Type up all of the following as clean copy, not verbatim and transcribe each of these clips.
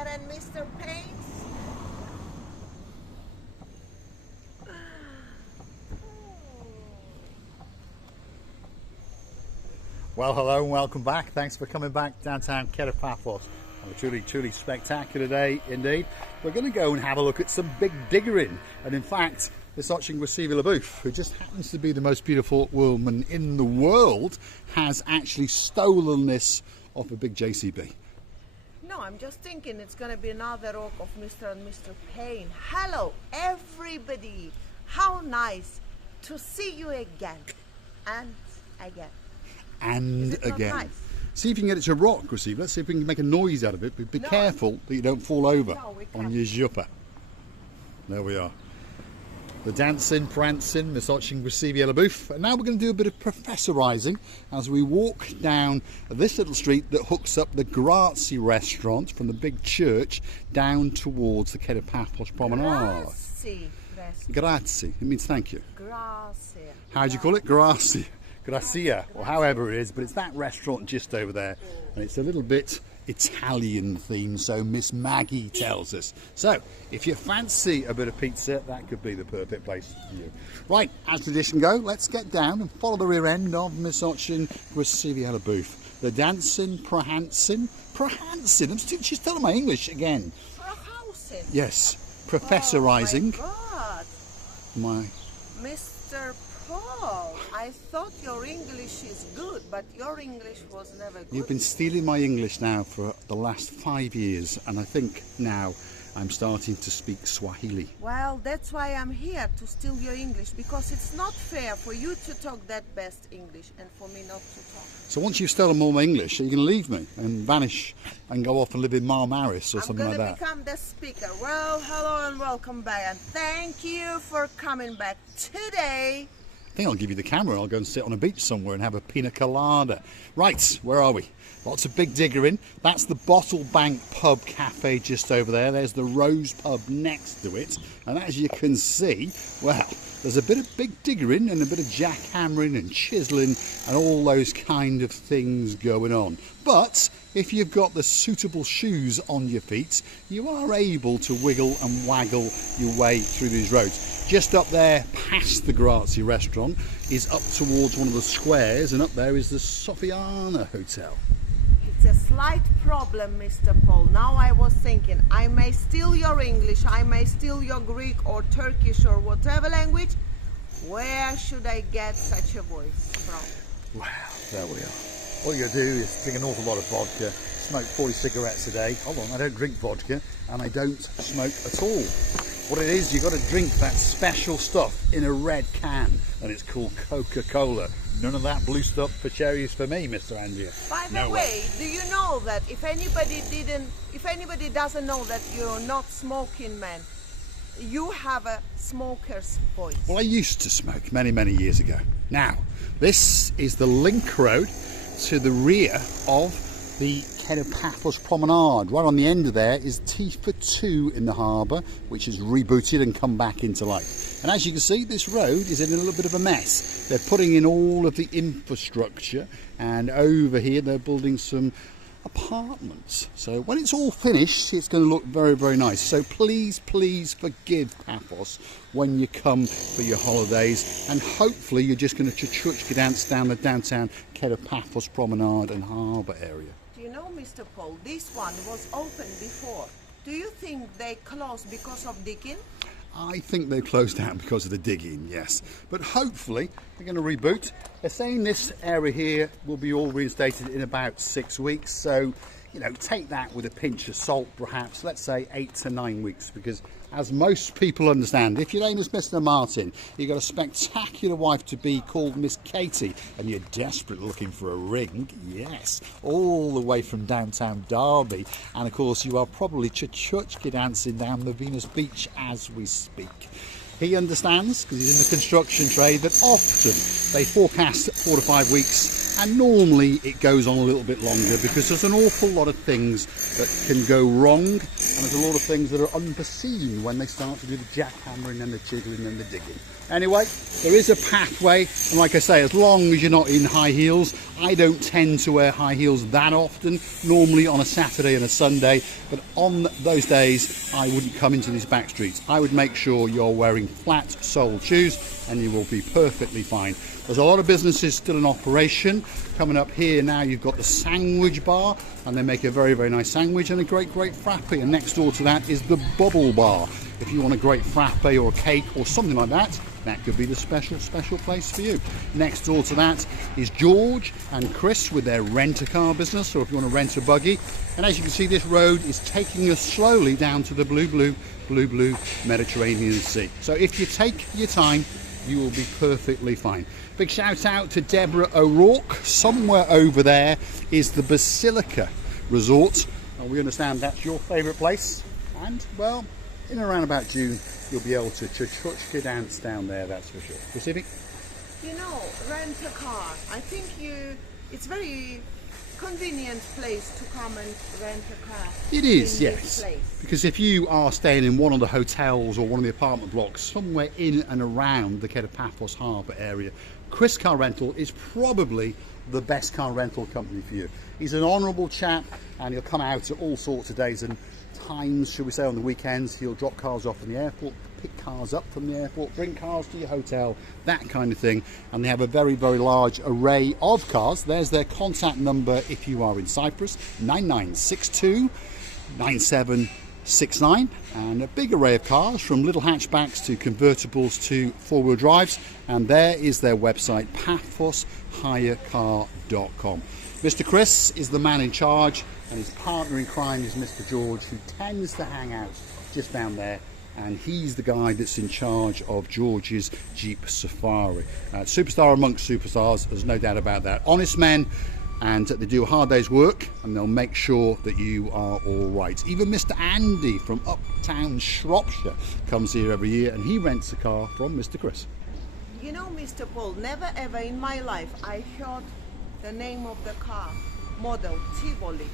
Mr. and Mr. Paints. Well, hello and welcome back. Thanks for coming back downtown Paphos. A truly spectacular day indeed. We're going to go and have a look at some big diggering, and in fact this watching Receive LaBouffe, who just happens to be the most beautiful woman in the world, has actually stolen this off a big JCB. No, I'm just thinking it's going to be another walk of Mr. and Mr. Payne. Hello everybody, how nice to see you again and again. And again. Nice? See if you can get it to rock, Receive. Let's see if we can make a noise out of it, but be careful that you don't fall over on your juppa. There we are. The dancing, prancing, massaging Receive LaBouffe. And now we're going to do a bit of professorising as we walk down this little street that hooks up the Grazie restaurant from the big church down towards the Paphos Promenade. Grazie. It means thank you. Grazie. How do you call it? Grazie. Grazia, or however it is, but it's that restaurant just over there, and it's a little bit Italian themed, so Miss Maggie tells us. So, if you fancy a bit of pizza, that could be the perfect place for you. Right, as tradition go, let's get down and follow the rear end of Miss Receive LaBouffe. The dancing, prahancing, she's telling my English again. Prahancing? Yes, professorising. Oh my God. Mr. Paul, I thought your English is good, but your English was never good. You've been stealing my English now for the last 5 years, and I think now I'm starting to speak Swahili. Well, that's why I'm here, to steal your English, because it's not fair for you to talk that best English and for me not to talk. So once you've stolen all my English, you can leave me and vanish and go off and live in Marmaris or something like that. I'm going to become the speaker. Well, hello and welcome back, and thank you for coming back today. I think I'll give you the camera. I'll go and sit on a beach somewhere and have a pina colada. Right, where are we? Lots of big diggering. That's the Bottle Bank Pub Cafe just over there. There's the Rose Pub next to it. And as you can see, well, there's a bit of big diggering and a bit of jackhammering and chiseling and all those kind of things going on. But if you've got the suitable shoes on your feet, you are able to wiggle and waggle your way through these roads. Just up there, past the Grazie restaurant, is up towards one of the squares, and up there is the Sofiana Hotel. It's a slight problem, Mr. Paul. Now I was thinking, I may steal your English, I may steal your Greek or Turkish or whatever language. Where should I get such a voice from? Well, there we are. All you do is drink an awful lot of vodka, smoke 40 cigarettes a day. Hold on, I don't drink vodka, and I don't smoke at all. What it is, you've got to drink that special stuff in a red can, and it's called Coca-Cola. None of that blue stuff for cherries for me, Mr. Andrea. By the way, do you know that if anybody doesn't know that you're not smoking, man, you have a smoker's voice. Well, I used to smoke many years ago. Now, this is the link road to the rear of the Paphos Promenade. Right on the end of there is T for 2 in the harbour, which is rebooted and come back into life. And as you can see, this road is in a little bit of a mess. They're putting in all of the infrastructure, and over here they're building some apartments. So when it's all finished, it's going to look very nice. So please forgive Paphos when you come for your holidays, and hopefully you're just going to dance down the downtown Paphos Promenade and harbour area. Do you know, Mr. Paul, this one was open before. Do you think they closed because of digging? I think they closed down because of the digging, yes. But hopefully they're going to reboot. They're saying this area here will be all reinstated in about 6 weeks. So, you know, take that with a pinch of salt, perhaps. Let's say 8 to 9 weeks, because as most people understand, if your name is Mr. Martin, you've got a spectacular wife-to-be called Miss Katie, and you're desperately looking for a ring, yes, all the way from downtown Derby. And of course, you are probably chuchki dancing down the Venus Beach as we speak. He understands, because he's in the construction trade, that often they forecast 4 to 5 weeks, and normally it goes on a little bit longer, because there's an awful lot of things that can go wrong, and there's a lot of things that are unforeseen when they start to do the jackhammering and the chiseling and the digging. Anyway, there is a pathway, and like I say, as long as you're not in high heels. I don't tend to wear high heels that often, normally on a Saturday and a Sunday, but on those days I wouldn't come into these back streets. I would make sure you're wearing flat-soled shoes and you will be perfectly fine. There's a lot of businesses still in operation. Coming up here now, you've got the sandwich bar, and they make a very, very nice sandwich and a great frappe, and next door to that is the bubble bar. If you want a great frappe or a cake or something like that, that could be the special place for you. Next door to that is George and Chris with their rent-a-car business, or if you want to rent a buggy. And as you can see, this road is taking us slowly down to the blue Mediterranean Sea. So if you take your time, you will be perfectly fine. Big shout out to Deborah O'Rourke. Somewhere over there is the Basilica Resort. And we understand that's your favourite place. And, well, in and around about June, you'll be able to chuchka dance down there, that's for sure. Pacific? You know, rent a car. I think it's very convenient place to come and rent a car. It is, yes. Because if you are staying in one of the hotels or one of the apartment blocks somewhere in and around the kind of Paphos Harbour area, Chris Car Rental is probably the best car rental company for you. He's an honourable chap, and he'll come out at all sorts of days and times, should we say, on the weekends. He'll drop cars off from the airport, pick cars up from the airport, bring cars to your hotel, that kind of thing. And they have a very, very large array of cars. There's their contact number if you are in Cyprus, 9962 9769, and a big array of cars from little hatchbacks to convertibles to four-wheel drives. And there is their website, paphoshirecar.com. Mr. Chris is the man in charge, and his partner in crime is Mr. George, who tends to hang out just down there, and he's the guy that's in charge of George's Jeep Safari. Superstar amongst superstars, there's no doubt about that. Honest men, and they do a hard day's work, and they'll make sure that you are all right. Even Mr. Andy from uptown Shropshire comes here every year, and he rents a car from Mr. Chris. You know, Mr. Paul, never ever in my life I heard the name of the car model, Tivoli.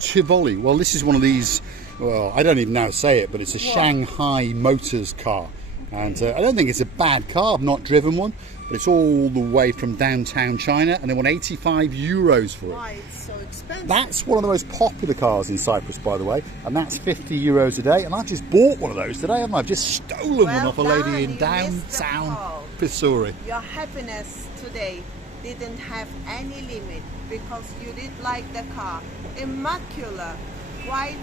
Tivoli. Well, this is one of these, well, I don't even know how to say it, but it's a Shanghai Motors car. And I don't think it's a bad car. I've not driven one, but it's all the way from downtown China, and they want 85 euros for it. Why, it's so expensive? That's one of the most popular cars in Cyprus, by the way, and that's 50 euros a day. And I just bought one of those today, haven't I? I've just stolen one off a lady in downtown Pissouri. Your happiness today didn't have any limit because you did like the car. Immaculate, quite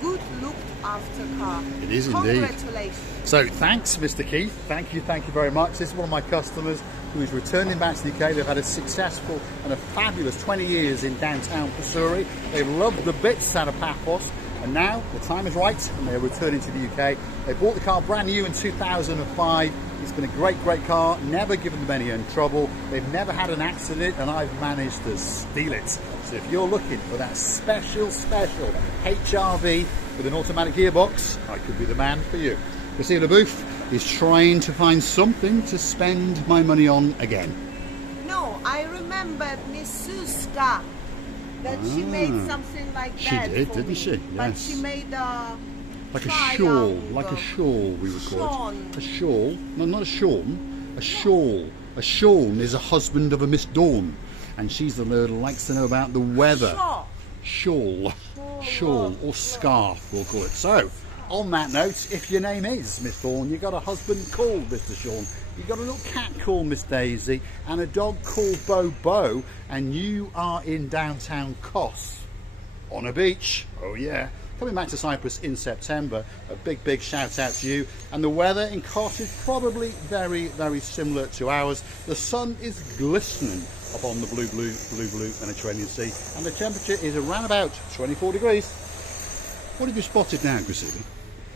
good looked after car. It is indeed. Congratulations. So thanks, Mr. Keith. Thank you very much. This is one of my customers who is returning back to the UK. They've had a successful and a fabulous 20 years in downtown Pissouri. They've loved the bits out of Paphos, and now the time is right and they're returning to the UK. They bought the car brand new in 2005. It's been a great with never given them any trouble. They've never had an accident, and I've managed to steal it. So if you're looking for that special HRV with an automatic gearbox, I could be the man for you. Christina Booth is trying to find something to spend my money on again. No, I remembered Miss Suska, that she made something like that. She did, didn't me. she? Yes. But she made a like a shawl, we would call it. A shawl. No, not a shawn. A shawl. A shawn is a husband of a Miss Dawn, and she's the one who likes to know about the weather. Shawl, or scarf, we'll call it. So, on that note, if your name is Miss Dawn, you've got a husband called Mr. Sean, you've got a little cat called Miss Daisy, and a dog called Bobo, and you are in downtown Kos on a beach. Oh yeah. Coming back to Cyprus in September, a big shout out to you. And the weather in Kos is probably very similar to ours. The sun is glistening upon the blue Mediterranean Sea, and the temperature is around about 24 degrees. What have you spotted now, Grisili?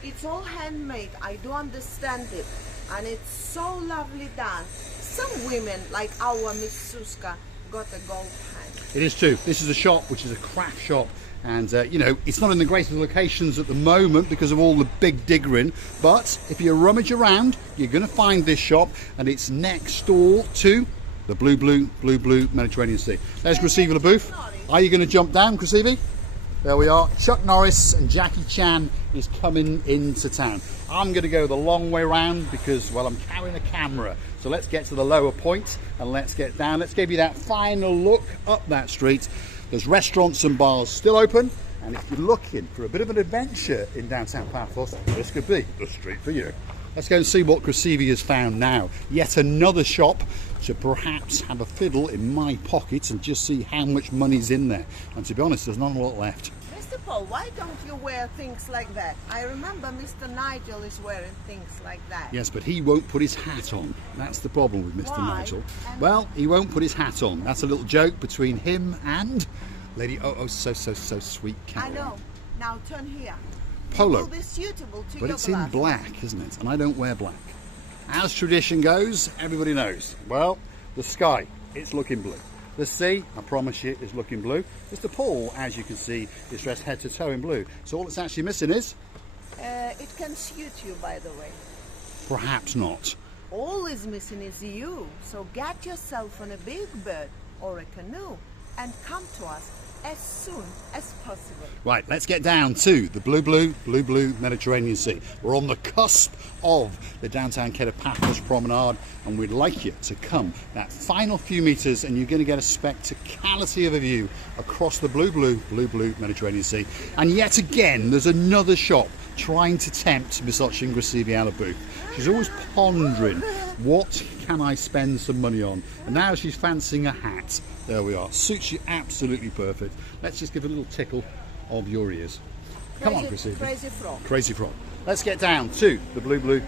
It's all handmade, I do understand it, and it's so lovely done. Some women, like our Miss Suska, got a gold hand. It is too. This is a shop which is a craft shop. And, you know, it's not in the greatest locations at the moment because of all the big diggering. But if you rummage around, you're going to find this shop. And it's next door to the blue Mediterranean Sea. There's Graceva Booth. Are you going to jump down, Graceva? There we are. Chuck Norris and Jackie Chan is coming into town. I'm going to go the long way round because, well, I'm carrying a camera. So let's get to the lower point and let's get down. Let's give you that final look up that street. There's restaurants and bars still open. And if you're looking for a bit of an adventure in downtown Paphos, this could be the street for you. Let's go and see what Krasivi has found now. Yet another shop to perhaps have a fiddle in my pocket and just see how much money's in there. And to be honest, there's not a lot left. Mr. Paul, why don't you wear things like that? I remember Mr. Nigel is wearing things like that. Yes, but he won't put his hat on. That's the problem with Mr. Why? Nigel. Well, he won't put his hat on. That's a little joke between him and Lady so sweet Caroline. I know. Now turn here. Polo. It will be suitable to But your it's in glasses. black, isn't it? And I don't wear black. As tradition goes, everybody knows. Well, the sky, it's looking blue. The sea, I promise you, is looking blue. Mr. Paul, as you can see, is dressed head to toe in blue. So all it's actually missing is... It can suit you, by the way. Perhaps not. All is missing is you. So get yourself on a big bird or a canoe and come to us as soon as possible. Right, let's get down to the blue Mediterranean Sea. We're on the cusp of the downtown Paphos Promenade, and we'd like you to come that final few meters, and you're going to get a spectacality of a view across the blue Mediterranean Sea. And yet again, there's another shop trying to tempt Miss Krasivi out of booth. She's always pondering, what can I spend some money on? And now she's fancying a hat. There we are. Suits you absolutely perfect. Let's just give a little tickle of your ears. Come on, Krasivi. Crazy frog. Crazy frog. Let's get down to the blue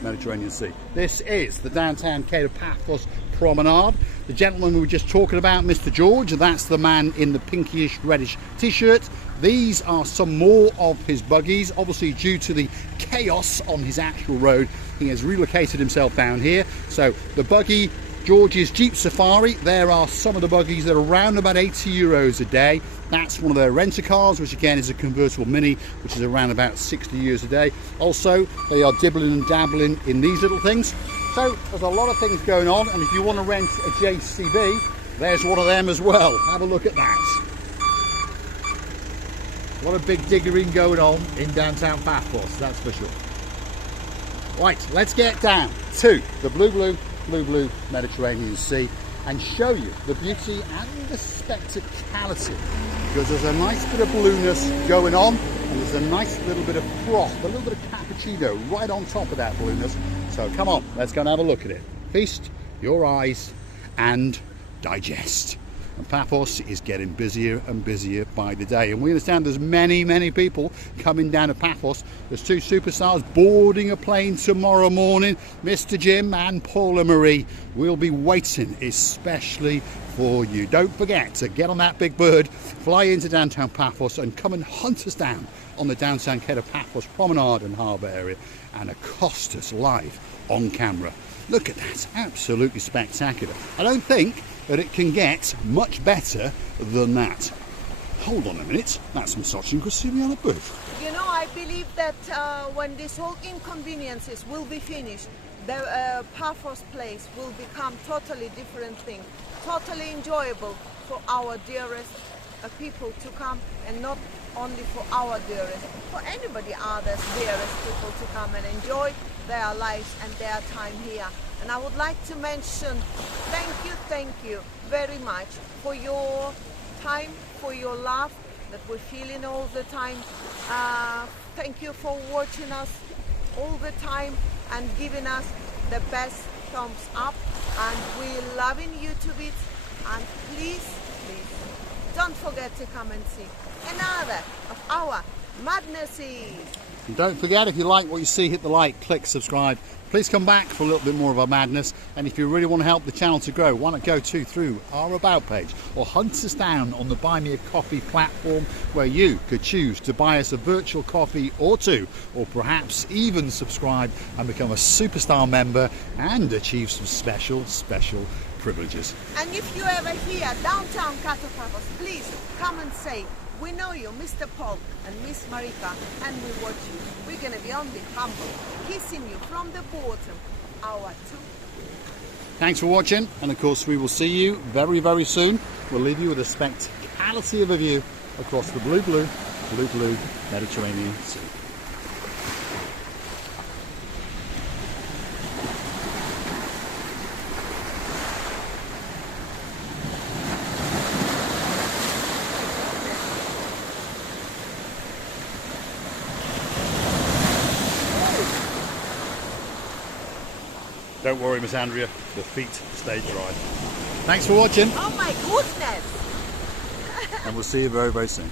Mediterranean Sea. This is the downtown Paphos Promenade. The gentleman we were just talking about, Mr. George, that's the man in the pinkish reddish t-shirt. These are some more of his buggies. Obviously, due to the chaos on his actual road, he has relocated himself down here. So the buggy, George's Jeep Safari, there are some of the buggies that are around about €80 a day. That's one of their renter cars, which again is a convertible mini, which is around about €60 a day. Also, they are dibbling and dabbling in these little things. So there's a lot of things going on, and if you want to rent a JCB, there's one of them as well. Have a look at that. A lot of big diggering going on in downtown Paphos, that's for sure. Right, let's get down to the blue Mediterranean Sea and show you the beauty and the spectacality, because there's a nice bit of blueness going on, and there's a nice little bit of froth, a little bit of cappuccino right on top of that blueness. So come on, let's go and have a look at it. Feast your eyes and digest. And Paphos is getting busier and busier by the day, and we understand there's many people coming down to Paphos. There's two superstars boarding a plane tomorrow morning, Mr. Jim and Paula Marie. We'll be waiting especially for you. Don't forget to get on that big bird, fly into downtown Paphos and come and hunt us down on the downtown Paphos Promenade and Harbour area and accost us live on camera. Look at that, absolutely spectacular. I don't think that it can get much better than that. Hold on a minute, that's Miss Krasivi on the booth. You know, I believe that when this whole inconveniences will be finished, the Paphos place will become totally different thing, totally enjoyable for our dearest people to come, and not only for our dearest, for anybody other's dearest people to come and enjoy their lives and their time here. And I would like to mention thank you very much for your time, for your love that we're feeling all the time. Thank you for watching us all the time and giving us the best thumbs up, and we're loving you to bits. And please don't forget to come and see another of our madnesses. And don't forget, if you like what you see, hit the like, click subscribe. Please come back for a little bit more of our madness, and if you really want to help the channel to grow, why not go through our About page or hunt us down on the Buy Me a Coffee platform, where you could choose to buy us a virtual coffee or two, or perhaps even subscribe and become a superstar member and achieve some special privileges. And if you ever hear downtown Paphos, please come and say, we know you, Mr. Paul and Miss Marika, and we watch you. We're going to be on the humble, kissing you from the bottom, our two. Thanks for watching, and of course we will see you very soon. We'll leave you with a spectacality of a view across the blue Mediterranean Sea. Don't worry, Miss Andrea, the feet stay dry. Thanks for watching. Oh my goodness! And we'll see you very, very soon.